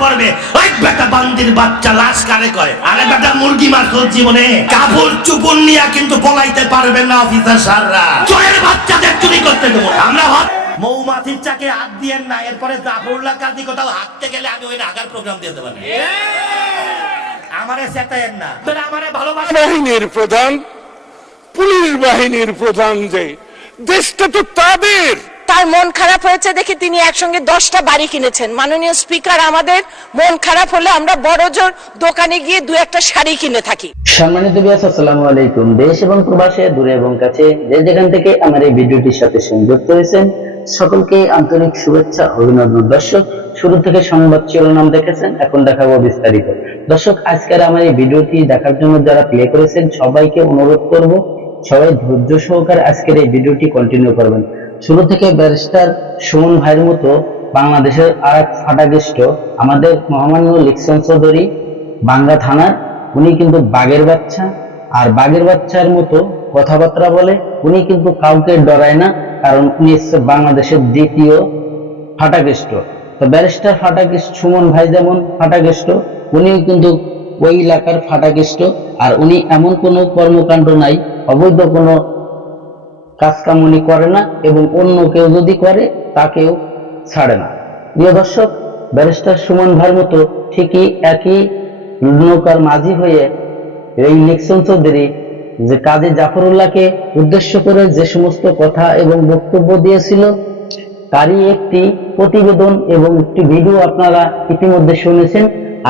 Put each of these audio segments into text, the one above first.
পড়বে। ওই বেটা বান্দির বাচ্চা লাশ কারে আরে বেটা মুরগি জীবনে চুপুর কিন্তু পারবে না অফিসার সাররা চোরের বাচ্চাদের চুরি করতে দেবো। আমরা চাকে হাত দিয়ে না, এরপরে জাফরুল্লাহ কোথাও হাঁটতে গেলে আমি ওই প্রোগ্রাম আমারে সেটাইয়েন না। আমারে ভালোবাসে। বাহিনীর প্রধান, পুলিশ বাহিনীর প্রধান যে, দেশটা তো তাদের। তার মন খারাপ হয়েছে দেখে তিনি একসঙ্গে দশটা বাড়ি কিনেছেন। মাননীয় স্পিকার, আমাদের মন খারাপ হলে আমরা বড় জোর দোকানে গিয়ে দু একটা শাড়ি কিনে থাকি। সম্মানিত বিয়াস আলাইকুম। দেশ এবং প্রবাসে, দূরে এবং কাছে, যে যেখান থেকে আমার এই ভিডিওটির সাথে সংযুক্ত হয়েছেন, সকলকে আন্তরিক শুভেচ্ছা, অভিনন্দন। দর্শক, শুরু থেকে সংবাদ শিরোনাম দেখেছেন, এখন দেখাবো বিস্তারিত। দর্শক, আজকের আমার এই ভিডিওটি দেখার জন্য যারা প্লে করেছেন, সবাইকে অনুরোধ করব, সবাই ধৈর্য সহকারে আজকের এই ভিডিওটি কন্টিনিউ করবেন। শুরু থেকে ব্যারিস্টার সুমন ভাইয়ের মতো বাংলাদেশের আর এক ফাটাগিষ্ট আমাদের মহামান্য লিকসন চৌধুরী, বাংলা থানার। উনি কিন্তু বাঘের বাচ্চা। আর বাঘের বাচ্চার মতো কথাবার্তা বলে, উনি কিন্তু কাউকে ডরায় না, কারণ উনি হচ্ছে বাংলাদেশের দ্বিতীয় ফাটাকেষ্ট। তো ব্যারিস্টার ফাটাকেষ্ট, সুমন ভাই যেমন ফাটাকেষ্ট, উনি কিন্তু ওই এলাকার ফাটাকেষ্ট। আর উনি এমন কোনো কর্মকাণ্ড নাই, অবৈধ কোনো কাজ কাম উনি করে না এবং অন্য কেউ যদি করে, তাকেও ছাড়ে না। প্রিয় দর্শক, ব্যারিস্টার সুমন ভাইয়ের মতো ঠিকই একই নৌকার মাঝি হয়ে এই ইলেকশন চৌধুরী যে কাজী জাফরুল্লাহকে উদ্দেশ্য করে যে সমস্ত কথা এবং বক্তব্য দিয়েছিল, তারই একটি প্রতিবেদন এবং একটি ভিডিও আপনারা ইতিমধ্যে শুনেছেন।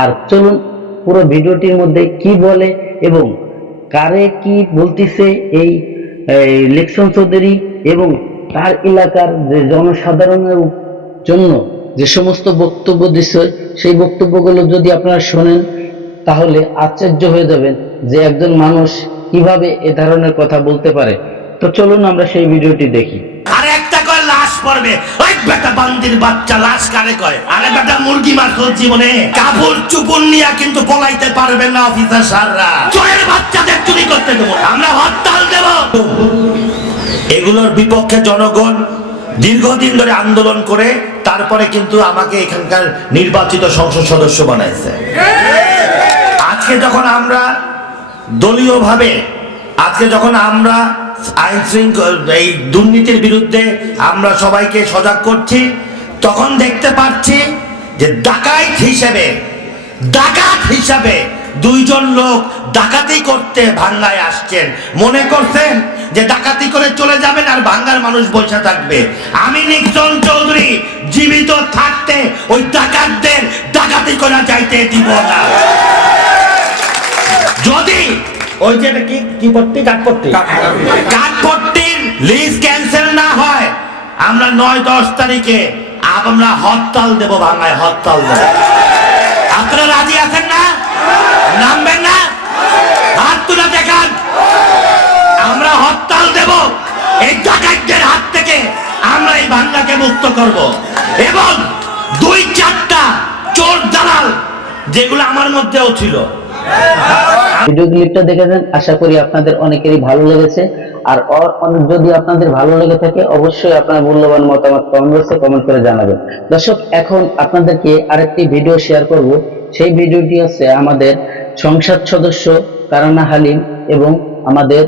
আর চলুন পুরো ভিডিওটির মধ্যে কি বলে এবং কারে কি বলতেছে এই এই ইলেকশন চৌধুরী এবং তার এলাকার যে জনসাধারণের জন্য যে সমস্ত বক্তব্য দিচ্ছে সেই বক্তব্যগুলো যদি আপনারা শোনেন, তাহলে আশ্চর্য হয়ে যাবেন যে একজন মানুষ কীভাবে এ ধরনের কথা বলতে পারে। তো চলুন আমরা সেই ভিডিওটি দেখি। পড়বে। ওই বেটা বান্দির বাচ্চা লাশ কারে কয়? আরে বেটা মুরগি মাছ জীবনে। কাপড় চুপুর নিয়ে কিন্তু পলাইতে পারবে না অফিসার সাররা চোরের বাচ্চাদের চুরি করতে দেবো। আমরা হরতাল দেব। এগুলোর বিপক্ষে জনগণ দীর্ঘদিন ধরে আন্দোলন করে, তারপরে কিন্তু আমাকে এখানকার নির্বাচিত সংসদ সদস্য বানাইছে। আজকে যখন আমরা দলীয়ভাবে, আজকে যখন আমরা আইন শৃঙ্খল এই দুর্নীতির বিরুদ্ধে আমরা সবাইকে সজাগ করছি। তখন দেখতে পাচ্ছি যে ডাকাইত হিসেবে, ডাকাত হিসাবে দুইজন লোক ডাকাতি করতে ভাঙ্গায় আসছেন। মনে করছেন যে ডাকাতি করে চলে যাবেন আর ভাঙ্গার মানুষ বসে থাকবে। আমি নিকজন চৌধুরী জীবিত থাকতে ওই ডাকাতদের ডাকাতি করা যাইতে দিব না। যদি ওই যে এটা কি কি পট্টি কাঠপট্টি। কাঠপট্টির লিজ ক্যান্সেল না হয় আমরা নয় দশ তারিখে আমরা হরতাল দেব বাংলায় হরতাল দেব। আপনারা রাজি আছেন না? নামবেন না? হাত তুলে দেখান। আমরা হরতাল দেব এই ডাকাতদের হাত থেকে আমরা এই ভাঙ্গাকে মুক্ত করব। এবং দুই চারটা চোর দালাল যেগুলো আমার মধ্যেও ছিল। ভিডিও ক্লিপটা দেখেছেন আশা করি আপনাদের অনেকেরই ভালো লেগেছে। আর যদি আপনাদের ভালো লেগে থাকে, অবশ্যই আপনার মূল্যবান মতামত কমেন্ট বক্সে কমেন্ট করে জানাবেন। দর্শক, এখন আপনাদেরকে আরেকটি ভিডিও শেয়ার করব। সেই ভিডিওটি হচ্ছে আমাদের সংসদ সদস্য কারানা হালিম এবং আমাদের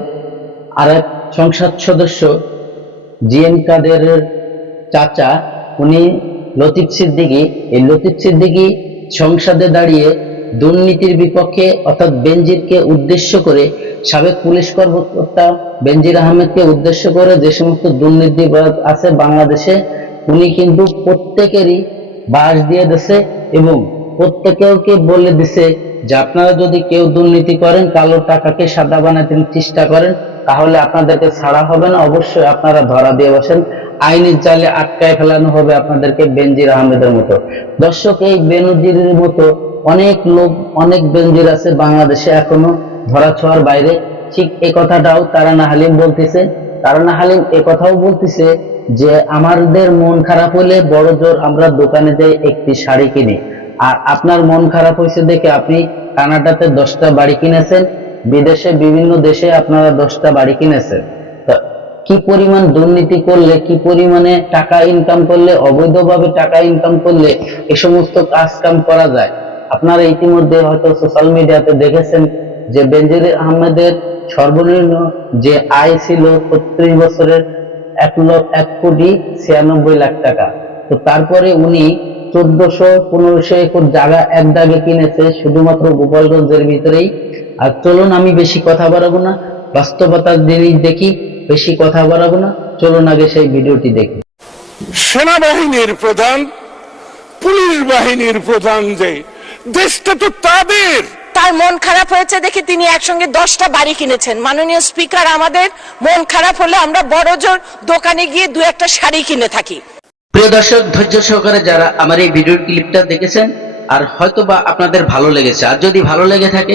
আরেক সংসদ সদস্য জিএম কাদেরের চাচা, উনি লতিফ সিদ্দিকী। এই লতিফ সিদ্দিকী সংসদে দাঁড়িয়ে দুর্নীতির বিপক্ষে, অর্থাৎ বেনজিরকে উদ্দেশ্য করে সাবেক পুলিশ কর্মকর্তা বেনজির আহমেদকে উদ্দেশ্য করে যে সমস্ত দুর্নীতিবাজ আছে বাংলাদেশে, উনি কিন্তু প্রত্যেকেরই বাস দিয়ে দিছে এবং প্রত্যেকেওকে বলে দিছে যে আপনারা যদি কেউ দুর্নীতি করেন, কালো টাকাকে সাদা বানাতে চেষ্টা করেন, তাহলে আপনাদেরকে ছাড়া হবে না। অবশ্যই আপনারা ধরা দিয়ে বসেন। আইনের জালে আটকায় ফেলানো হবে আপনাদেরকে বেনজির আহমেদের মতো। দর্শক, এই বেনজিরের মতো অনেক লোক, অনেক বেনজির আছে বাংলাদেশে এখনও ধরা ছোঁয়ার বাইরে। ঠিক এই কথাটাও তারানা হালিম বলতেছে। তারানা হালিম এ কথাও বলতেছে যে, আমাদের মন খারাপ হলে বড় জোর আমরা দোকানে যাই একটি শাড়ি কিনি। আর আপনার মন খারাপ হয়েছে দেখে আপনি কানাডাতে দশটা বাড়ি কিনেছেন। বিদেশে বিভিন্ন দেশে আপনারা দশটা বাড়ি কিনেছেন। কি পরিমাণ দুর্নীতি করলে, কি পরিমাণে টাকা ইনকাম করলে, অবৈধভাবে টাকা ইনকাম করলে এ সমস্ত কাজ কাম করা যায়? আপনারা ইতিমধ্যে হয়তো সোশ্যাল মিডিয়াতে দেখেছেন যে বেনজির আহমেদের সর্বনিম্ন যে আয় ছিল ছত্রিশ বছরের এক লক্ষ, এক কোটি ছিয়ানব্বই লাখ টাকা। তো তারপরে উনি চোদ্দশো পনেরোশো একর জায়গা এক দাগে কিনেছে, শুধুমাত্র গোপালগঞ্জের ভিতরেই। আর চলুন আমি বেশি কথা বাড়াবো না বাস্তবতার জিনিস দেখি, বেশি কথা বাড়াবো না, চলুন আগে সেই ভিডিওটি দেখি। সেনাবাহিনীর প্রধান, পুলিশ বাহিনীর প্রধান যে দেশটা তো তাদের। তার মন খারাপ হয়েছে দেখে তিনি একসঙ্গে দশটা বাড়ি কিনেছেন। মাননীয় স্পিকার আমাদের মন খারাপ হলে আমরা বড় জোর দোকানে গিয়ে দু একটা শাড়ি কিনে থাকি। প্রিয় দর্শক ধৈর্য সহকারে যারা আমার এই ভিডিও ক্লিপটা দেখেছেন আর হয়তোবা আপনাদের ভালো লেগেছে। আর যদি ভালো লেগে থাকে